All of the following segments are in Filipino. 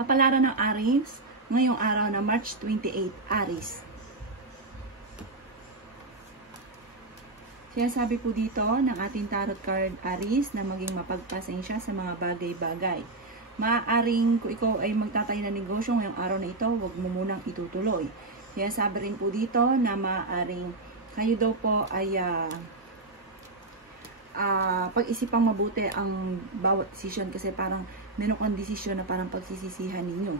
Kapalaran ng Aries, ngayong araw na March 28, Aries. Sinasabi po dito ng ating tarot card Aries na maging mapagpasensya sa mga bagay-bagay. Maaaring kung ikaw ay magtatayo ng negosyo ngayong araw na ito, huwag mo munang itutuloy. Sinasabi rin po dito na maaaring kayo daw po ay pag-isipang mabuti ang bawat desisyon kasi parang meron kang desisyon na parang pagsisisihan ninyo.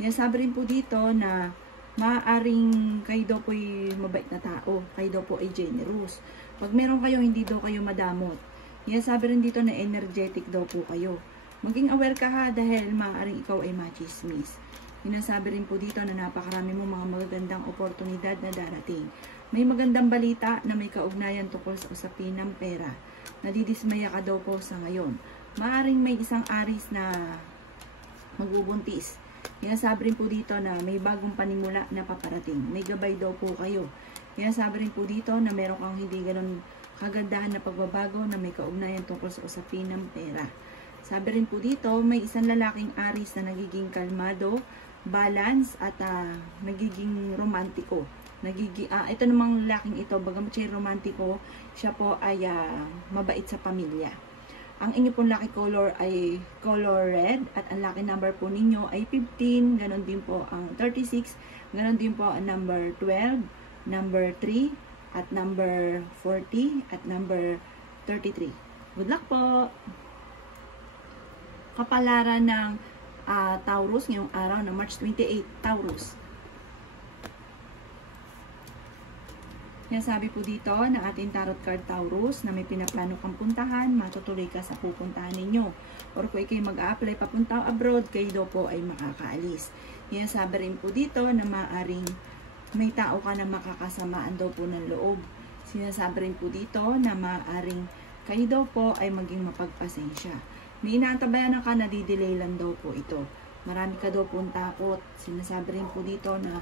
Sinasabi rin po dito na maaaring kayo daw po ay mabait na tao, kayo daw po ay generous. Pag meron kayo, hindi daw kayo madamot. Sinasabi rin dito na energetic daw po kayo. Maging aware ka ha dahil maaaring ikaw ay machismis. Sinasabi rin po dito na napakarami mo mga magagandang oportunidad na darating. May magandang balita na may kaugnayan tungkol sa usapin ng pera. Nadidismaya ka daw po sa ngayon. Maaaring may isang Aries na magbubuntis. Sinasabi rin po dito na may bagong panimula na paparating. May gabay daw po kayo. Sinasabi rin po dito na meron kang hindi ganun kagandahan na pagbabago na may kaugnayan tungkol sa usapin ng pera. Sabi rin po dito, may isang lalaking Aries na nagiging kalmado, balance at nagiging romantiko. Ito namang lalaking ito, bagamat siya romantiko, siya po ay mabait sa pamilya. Ang inyo pong lucky color ay color red at ang lucky number po ninyo ay 15, ganon din po ang 36, ganon din po ang number 12, number 3, at number 40, at number 33. Good luck po! Kapalaran ng Taurus ngayong araw na March 28, Taurus. Sabi po dito na ating tarot card Taurus na may pinaplano kang puntahan, matutuloy ka sa pupuntahan ninyo. Or kung ikay mag-a-apply papunta abroad, kayo daw po ay makakaalis. Sabi rin po dito na maaaring may tao ka na makakasamaan daw po ng loob. Sinasabi rin po dito na maaaring kayo daw po ay maging mapagpasensya. May inaantabayan ka na didelay lang daw po ito. Marami ka daw pong takot. Sinasabi rin po dito na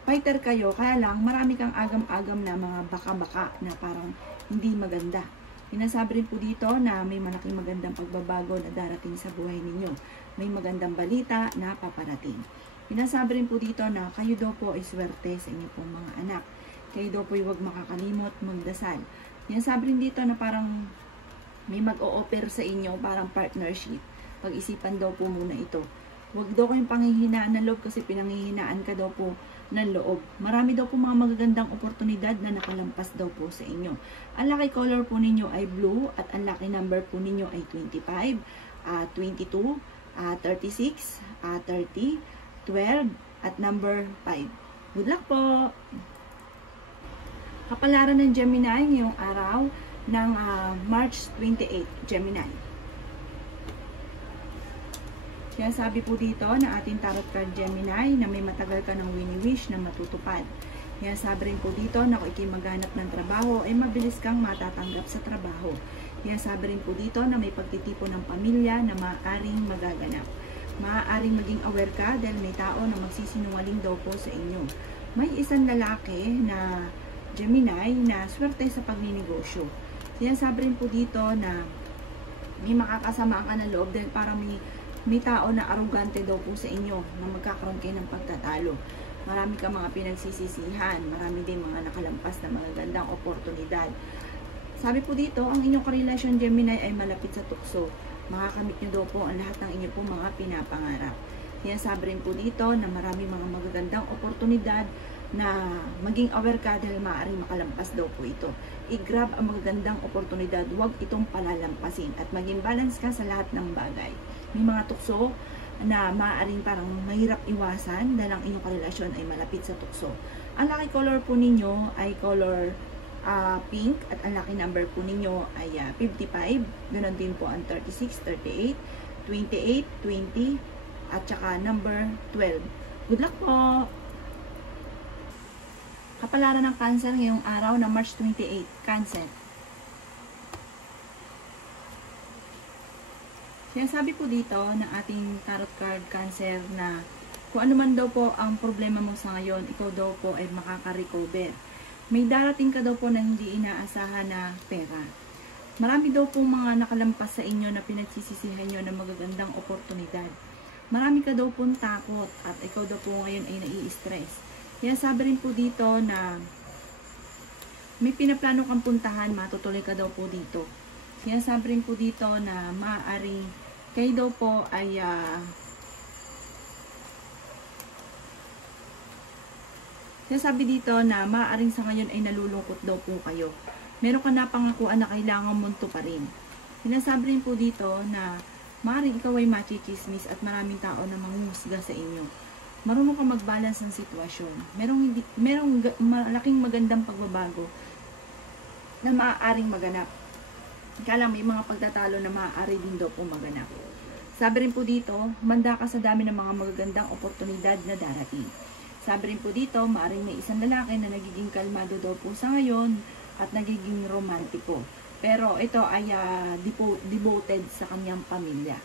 fighter kayo, kaya lang marami kang agam-agam na mga baka-baka na parang hindi maganda. Sinasabi rin po dito na may malaking magandang pagbabago na darating sa buhay ninyo. May magandang balita na paparating. Sinasabi rin po dito na kayo daw po ay swerte sa inyo pong mga anak. Kayo daw po ay huwag makakalimot magdasal. Sinasabi rin dito na parang may mag-o-offer sa inyo, parang partnership. Pag-isipan daw po muna ito. Huwag daw kayong panghihinaan ng loob kasi pinanghihinaan ka daw po ng loob. Marami daw po mga magagandang oportunidad na nakalampas daw po sa inyo. Ang lucky color po ninyo ay blue at ang lucky number po ninyo ay 25, 22, 36, 30, 12 at number 5. Good luck po! Kapalaran ng Gemini ngayong araw ng March 28, Gemini. Kaya sabi po dito na ating tarot card Gemini na may matagal ka ng wini-wish na matutupad. Kaya sabi rin po dito na kung ikay maghanap ng trabaho ay mabilis kang matatanggap sa trabaho. Kaya sabi rin po dito na may pagtitipon ng pamilya na maaaring magaganap. Maaaring maging aware ka dahil may tao na magsisinungaling daw po sa inyo. May isang lalaki na Gemini na swerte sa pagninegosyo. Sinasabi rin po dito na may makakasama ka ng loob dahil parang may tao na arugante daw po sa inyo na magkakaroon kayo ng pagtatalo. Marami ka mga pinagsisisihan, marami din mga nakalampas na magagandang oportunidad. Sabi po dito, ang inyong karelasyon Gemini ay malapit sa tukso. Makakamit nyo daw po ang lahat ng inyong mga pinapangarap. Sinasabi rin po dito na marami mga magagandang oportunidad na maging aware ka dahil maaaring makalampas daw po ito. I-grab ang magagandang oportunidad, huwag itong palalampasin at maging balance ka sa lahat ng bagay. May mga tukso na maaaring parang mahirap iwasan dahil ang inyong karelasyon ay malapit sa tukso. Ang lucky color po ninyo ay color pink at ang lucky number po ninyo ay 55. Ganon din po ang 36, 38, 28, 20 at saka number 12. Good luck po! Kapalaran ng Cancer ngayong araw na March 28, Cancer. Sinasabi po dito na ating tarot card Cancer na kung ano man daw po ang problema mo sa ngayon, ikaw daw po ay makaka-recover. May darating ka daw po na hindi inaasahan na pera. Marami daw po mga nakalampas sa inyo na pinagsisisihan nyo ng magagandang oportunidad. marami ka daw pong takot at ikaw daw po ngayon ay nai-stress. Kaya sabi rin po dito na may pinaplano kang puntahan, matutuloy ka daw po dito. Kaya sabi rin po dito na maaaring kayo daw po ay kaya sabi dito na maaaring sa ngayon ay nalulungkot daw po kayo. Meron ka na pangakuan na kailangan munto pa rin. Sinasabi rin po dito na maaaring ikaw ay machichismis at maraming tao na mangungusga sa inyo. Marunong ka mag-balance ng sitwasyon. Merong malaking magandang pagbabago na maaaring maganap. Kaya lang may mga pagtatalo na maaari din daw po maganap. Sabi rin po dito, manda ka sa dami ng mga magagandang oportunidad na darating. Sabi rin po dito, maaaring may isang lalaki na nagiging kalmado daw po sa ngayon at nagiging romantiko. Pero ito ay devoted sa kanyang pamilya.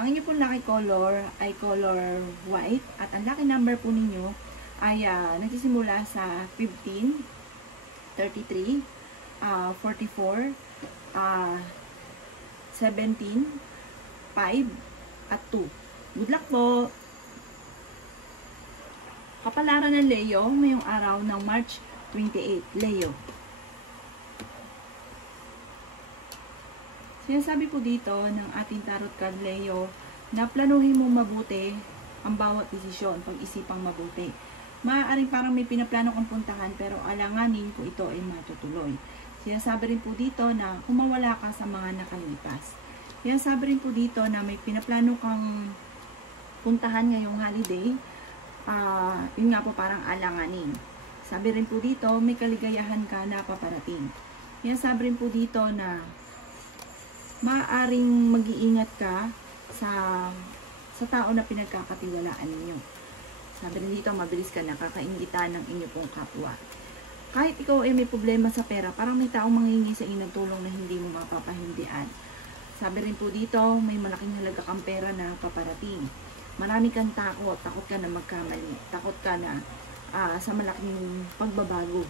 Ang inyo pong lucky color ay color white at ang lucky number po ninyo ay nagsisimula sa 15, 33, 44, 17, 5, at 2. Good luck po! Kapalaran ng Leo, ngayong araw ng March 28, Leo. Sinasabi po dito ng ating tarot card Leo na planuhin mo mabuti ang bawat desisyon, pag-isipang mabuti. Maaaring parang may pinaplano kang puntahan pero alanganin kung ito ay matutuloy. Sinasabi rin po dito na kumawala ka sa mga nakalipas. Sinasabi rin po dito na may pinaplano kang puntahan ngayong holiday. Yun nga po parang alanganin. Sabi rin po dito may kaligayahan ka na paparating. Sinasabi rin po dito na maaaring mag-iingat ka sa tao na pinagkakatiwalaan ninyo. Sabi rin dito, mabilis ka nakakaingitan ng inyo pong kapwa. Kahit ikaw ay may problema sa pera, parang may taong manghingi sa inyo ng tulong na hindi mo mapapahindian. Sabi rin po dito, may malaking halaga kang pera na paparating. Marami kang takot ka na magkamali, takot ka na sa malaking pagbabago.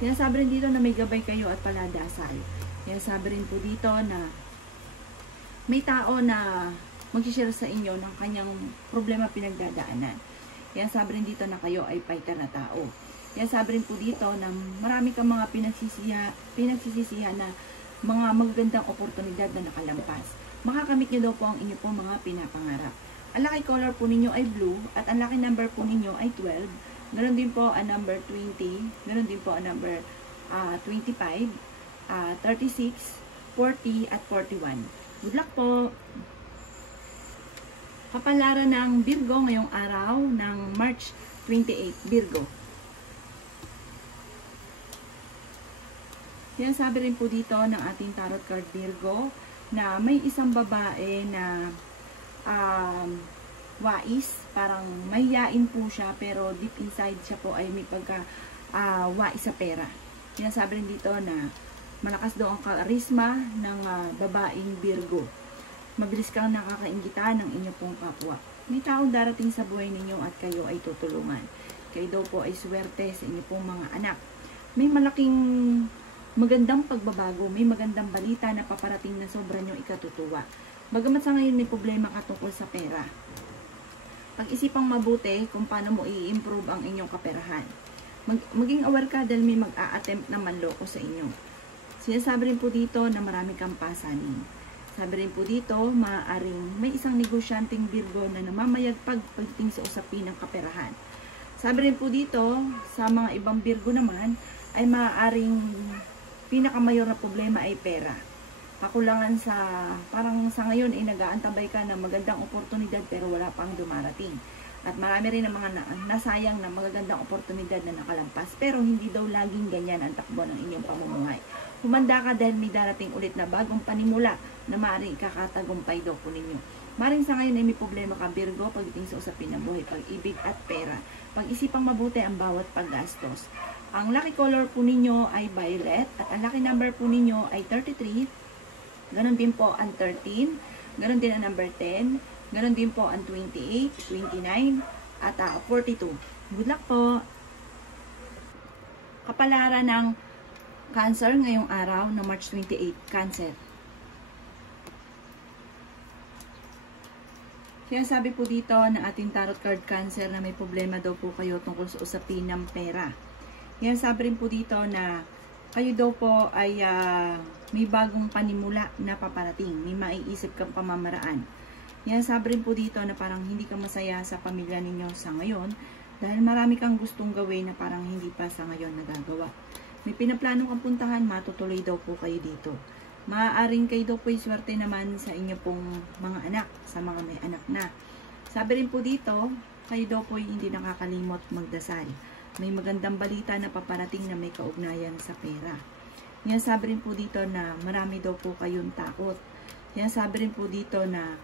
Sinasabi rin dito na may gabay kayo at paladasal. Sinasabi rin po dito na may tao na mag-share sa inyo ng kanyang problema pinagdadaanan. Kaya sabi rin dito na kayo ay fighter na tao. Kaya sabi rin po dito na marami kang mga pinagsisisihan na mga magagandang oportunidad na nakalampas. Makakamit nyo daw po ang inyo pong mga pinapangarap. Ang lucky color po ninyo ay blue at ang lucky number po ninyo ay 12. Ganon din po ang number 20. Ganon din po ang number 25, 36, 40 at 41. Good luck po! Kapalaran ng Virgo ngayong araw ng March 28, Virgo. Sinasabi rin po dito ng ating tarot card Virgo na may isang babae na wais, parang mahiyain po siya pero deep inside siya po ay may wais sa pera. Sinasabi rin dito na malakas daw ang karisma ng babaeng Virgo. Mabilis kang nakakaingitan ng inyong pong kapwa. May taong darating sa buhay ninyo at kayo ay tutulungan. Kayo daw po ay swerte sa inyong pong mga anak. May malaking magandang pagbabago, may magandang balita na paparating na sobra nyo ikatutuwa. Bagamat sa ngayon may problema ka tungkol sa pera. Pag-isipang mabuti kung paano mo i-improve ang inyong kaperahan. Maging aware ka dahil may mag-a-attempt na manloko sa inyo. Sinasabi rin po dito na marami kang pasanin. Sabi rin po dito, maaaring may isang negosyanteng Virgo na namamayagpag pagdating sa usapin ng kaperahan. Sabi rin po dito, sa mga ibang Virgo naman, ay maaaring pinakamayor na problema ay pera. Kakulangan parang sa ngayon ay nag-aantabay ka ng magandang oportunidad pero wala pang dumarating. At marami rin ng mga nasayang na magagandang oportunidad na nakalampas. Pero hindi daw laging ganyan ang takbo ng inyong pamumuhay. Humanda ka dahil may darating ulit na bagong panimula na maaaring ikakatagumpay daw po ninyo. Maaaring sa ngayon ay may problema ka Virgo pagdating sa usapin ng buhay, pag-ibig at pera. Pag-isipang mabuti ang bawat paggastos. Ang lucky color po ninyo ay violet at ang lucky number po ninyo ay 33. Ganon din po ang 13. Ganon din ang number 10. Ganon din po ang 28, 29, at 42. Good luck po! Kapalaran ng Cancer ngayong araw ng March 28, Cancer. Kaya sabi po dito na ating tarot card Cancer na may problema daw po kayo tungkol sa usapin ng pera. Kaya sabi rin po dito na kayo daw po ay may bagong panimula na paparating. May maiisip kang pamamaraan. Kaya sabi rin po dito na parang hindi ka masaya sa pamilya ninyo sa ngayon dahil marami kang gustong gawin na parang hindi pa sa ngayon nagagawa. May pinaplano kang puntahan, matutuloy daw po kayo dito. Maaaring kayo daw po yung swerte naman sa inyo pong mga anak, sa mga may anak na. Sabi rin po dito, kayo daw po hindi nakakalimot magdasal. May magandang balita na paparating na may kaugnayan sa pera. Yan sabi rin po dito na marami daw po kayong takot. Yan sabi rin po dito na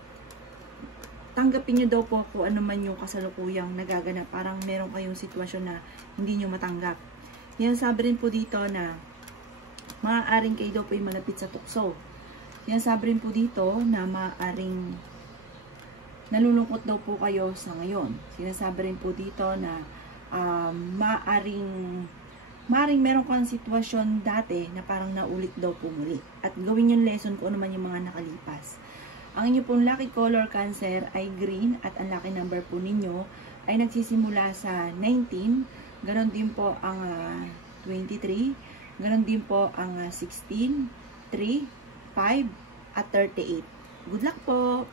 tanggapin nyo daw po kung ano man yung kasalukuyang nagaganap. Parang meron kayong sitwasyon na hindi nyo matanggap. Yan sabi rin po dito na maaaring kayo daw po yung malapit sa tukso. Yan sabi rin po dito na maaaring nalulungkot daw po kayo sa ngayon. Sinasabi rin po dito na maaaring meron kang sitwasyon dati na parang naulit daw po muli. At gawin yung lesson kung ano man yung mga nakalipas. Ang inyo pong lucky color Cancer ay green at ang lucky number po ninyo ay nagsisimula sa 19. Ganon din po ang 23. Ganon din po ang 16, 3, 5, at 38. Good luck po!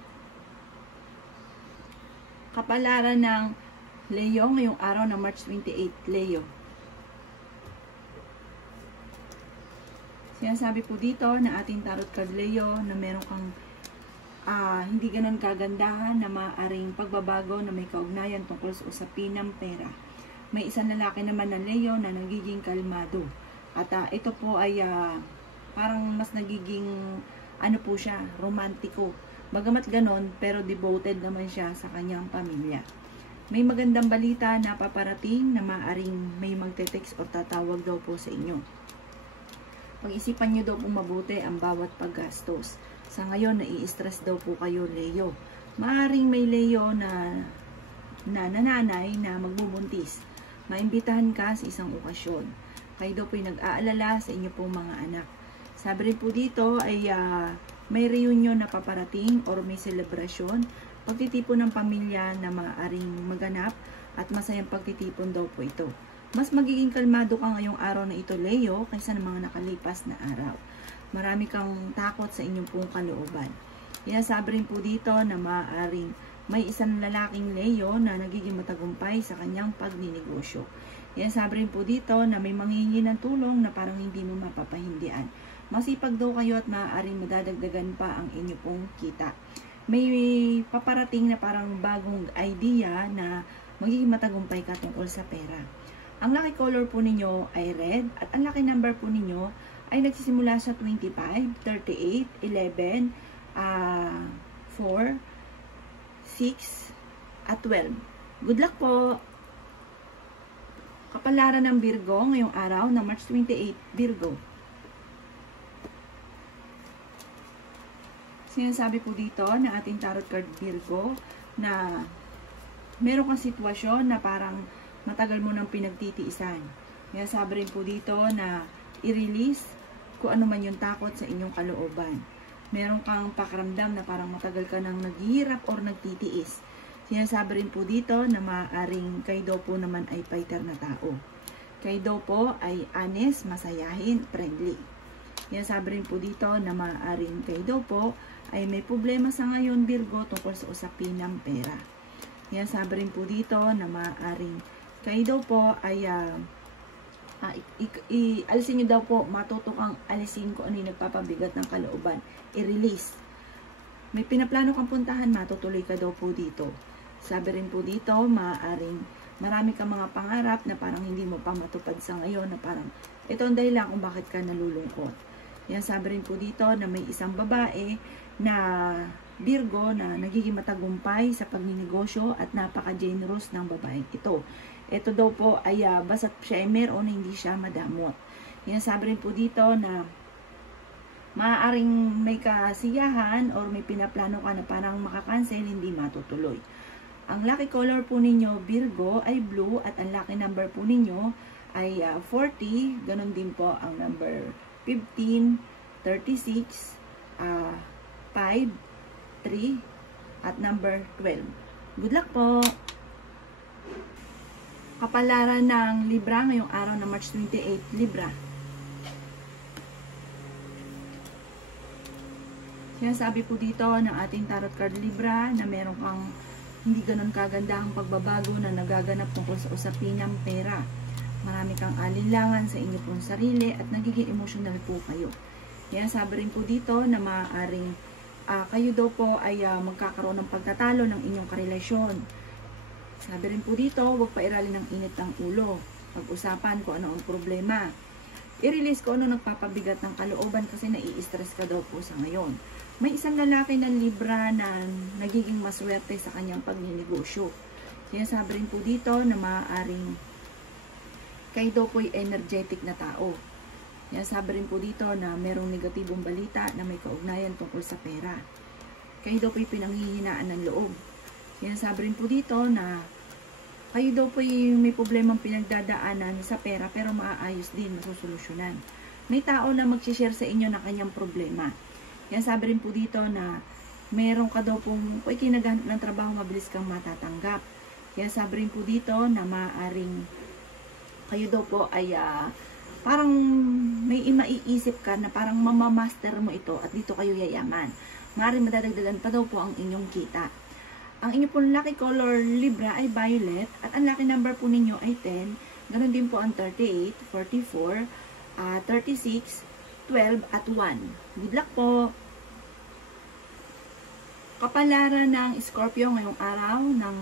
Kapalaran ng Leo ngayong araw ng March 28, Leo. Sinasabi po dito na ating tarot card Leo na meron kang hindi ganon kagandahan na maaaring pagbabago na may kaugnayan tungkol sa usapin ng pera. May isang lalaki naman na Leo na nagiging kalmado. At ito po ay parang mas nagiging ano po siya, romantiko. Bagamat ganon, pero devoted naman siya sa kanyang pamilya. May magandang balita na paparating na maaring may magte-text o tatawag daw po sa inyo. Pag-isipan nyo daw po mabuti ang bawat paggastos. Sa ngayon, nai-stress daw po kayo, Leo. Maaring may Leo na nanay na magbubuntis. Maimbitahan ka sa isang okasyon. Kayo daw po yung nag-aalala sa inyo pong mga anak. Sabi rin po dito ay may reunion na paparating or may selebrasyon. Pagtitipon ng pamilya na maaaring maganap at masayang pagtitipon daw po ito. Mas magiging kalmado ka ngayong araw na ito, Leo, kaysa ng mga nakalipas na araw. Marami kang takot sa inyong pong kalooban. Sabi rin po dito na maaaring may isang lalaking Leo na nagiging matagumpay sa kanyang pagninegosyo. Sabi rin po dito na may manghihingi ng tulong na parang hindi mo mapapahindian. Masipag daw kayo at maaaring madadagdagan pa ang inyo pong kita. May paparating na parang bagong idea na magiging matagumpay ka tungkol sa pera. Ang lucky color po ninyo ay red at ang lucky number po ninyo ay nagsisimula sa 25, 38, 11, 4, 6, at 12. Good luck po! Kapalaran ng Virgo ngayong araw na March 28, Virgo. Sinasabi po dito na ating tarot card Virgo na meron kang sitwasyon na parang matagal mo nang pinagtitiisan. Kaya sabi rin po dito na i-release kung ano man yung takot sa inyong kalooban. Meron kang pakiramdam na parang matagal ka nang naghihirap or nagtitiis. Sinasabi rin po dito na maaaring kayo daw po naman ay fighter na tao. Kayo daw po ay honest, masayahin, friendly. Sinasabi rin po dito na maaaring kayo daw po ay may problema sa ngayon, Virgo, tungkol sa usapin ng pera. Sinasabi rin po dito na maaaring kayo daw po ay alisin nyo daw po, matuto kang alisin kung ano yung nagpapabigat ng kalooban. I-release. May pinaplano kang puntahan, matutuloy ka daw po dito. Sabi rin po dito, maaaring marami kang mga pangarap na parang hindi mo pa matupad sa ngayon, na parang ito ang dahilan kung bakit ka nalulungkot. Sabi rin po dito na may isang babae na Virgo na nagiging matagumpay sa pagninegosyo at napaka-generous ng babae ito. Ito daw po ay basta't siya ay meron, hindi siya madamot. Sabi rin po dito na maaaring may kasiyahan or may pinaplano ka na parang makakancel, hindi matutuloy. Ang lucky color po ninyo, Virgo, ay blue at ang lucky number po ninyo ay 40. Ganon din po ang number 15, 36, 5, 3, at number 12. Good luck po! Kapalaran ng Libra ngayong araw na March 28, Libra. Sinasabi po dito ng ating tarot card Libra na meron kang hindi ganun kagandahang pagbabago na nagaganap tungkol sa usapin ng pera. Marami kang alinlangan sa inyo pong sarili at nagiging emotional po kayo. Sinasabi rin po dito na maaaring kayo daw po ay magkakaroon ng pagtatalo ng inyong karelasyon. Sabi rin po dito, huwag pairalin ng init ng ulo. Pag-usapan kung ano ang problema. I-release ko ano nagpapabigat ng kalooban kasi nai-stress ka daw po sa ngayon. May isang lalaki ng Libra na nagiging maswerte sa kanyang pagninegosyo. Sinasabi rin po dito na maaaring kayo daw po'y energetic na tao. Sinasabi rin po dito na merong negatibong balita na may kaugnayan tungkol sa pera. Kayo daw po'y pinanghihinaan ng loob. Sinasabi rin po dito na kayo daw po'y may problemang pinagdadaanan sa pera pero maaayos din, masusolusyonan. May tao na mag-share sa inyo ng kanyang problema. Sinasabi rin po dito na meron ka daw pong kinaghanap ng trabaho, mabilis kang matatanggap. Sinasabi rin po dito na maaaring kayo daw po ay parang may maiisip ka na parang mamamaster mo ito at dito kayo yayaman. Maaaring madadagdagan pa daw po ang inyong kita. Ang inyo pong lucky color Libra ay violet at ang lucky number po ninyo ay 10. Ganon din po ang 38, 44, 36, 12 at 1. Good luck po! Kapalaran ng Scorpio ngayong araw ng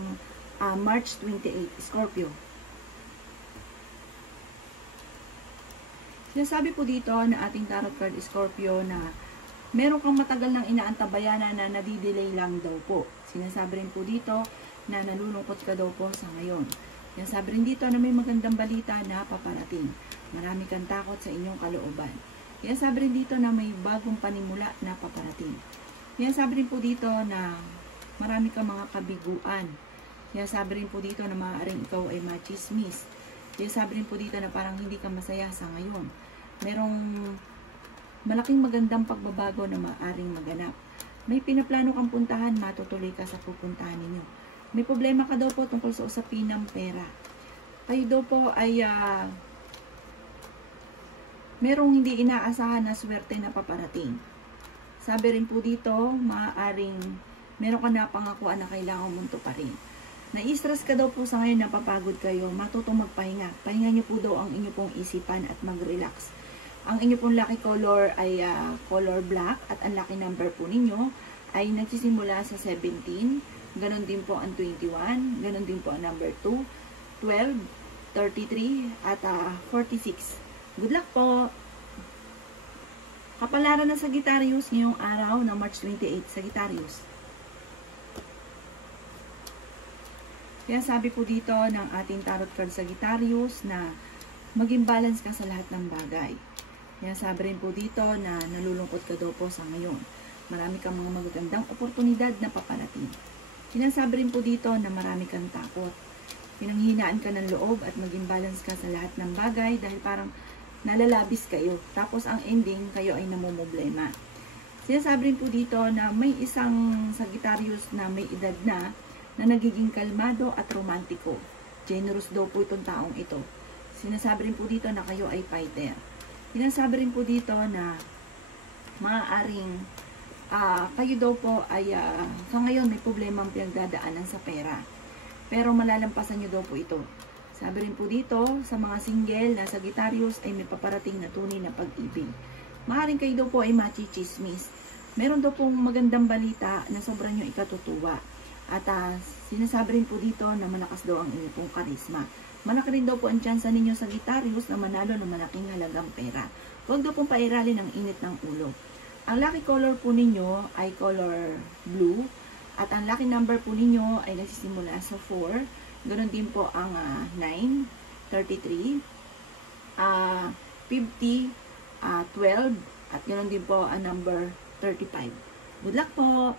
March 28, Scorpio. Sinasabi po dito na ating tarot card Scorpio na meron kang matagal nang inaantabayanan na nadidelay lang daw po. Sinasabi rin po dito na nalulungkot ka daw po sa ngayon. Sinasabi rin dito na may magandang balita na paparating. Marami kang takot sa inyong kalooban. Sinasabi rin dito na may bagong panimula na paparating. Sinasabi rin po dito na marami kang mga kabiguan. Sinasabi rin po dito na maaaring ikaw ay machismis. Sinasabi rin po dito na parang hindi ka masaya sa ngayon. Merong malaking magandang pagbabago na maaaring maganap. May pinaplano kang puntahan, matutuloy ka sa pupuntahan ninyo. May problema ka daw po tungkol sa usapin ng pera. Kayo daw po ay merong hindi inaasahan na swerte na paparating. Sabi rin po dito, maaaring meron ka na pangakuan na kailangan mong tuparin. Na-stress ka daw po sa ngayon, napapagod kayo, matutong magpahinga. Pahinga niyo po daw ang inyo pong isipan at mag-relax. Ang inyo pong lucky color ay color black at ang lucky number po ninyo ay nagsisimula sa 17, ganon din po ang 21, ganon din po ang number 2, 12, 33 at 46. Good luck po! Kapalaran ng Sagittarius ngayong araw ng March 28, Sagittarius. Kaya sabi po dito ng ating tarot card Sagittarius na maging balance ka sa lahat ng bagay. Sabi rin po dito na nalulungkot ka daw po sa ngayon. Marami kang mga magagandang oportunidad na paparating. Sinasabi rin po dito na marami kang takot. Pinanghinaan ka ng loob at maging balance ka sa lahat ng bagay dahil parang nalalabis kayo. Tapos ang ending, kayo ay namumblema. Sinasabi rin po dito na may isang Sagittarius na may edad na nagiging kalmado at romantiko. Generous daw po itong taong ito. Sinasabi rin po dito na kayo ay fighter. Sinasabi rin po dito na maaaring kayo daw po ay sa ngayon may problemang pinagdadaanan sa pera. Pero malalampasan nyo daw po ito. Sabi rin po dito sa mga single na Sagittarius ay may paparating na tunay na pag-ibig. Maaaring kayo daw po ay machismis. Meron daw pong magandang balita na sobrang nyo ikatutuwa. At sinasabi rin po dito na malakas daw ang inyong pong karisma. Malaki rin daw po ang tsansa ninyo sa Sagittarius na manalo ng malaking halagang pera. Huwag daw pong pairalin ang init ng ulo. Ang lucky color po ninyo ay color blue. At ang lucky number po ninyo ay nagsisimula sa 4. Ganon din po ang 9, 33, 50, 12. At ganon din po ang number 35. Good luck po!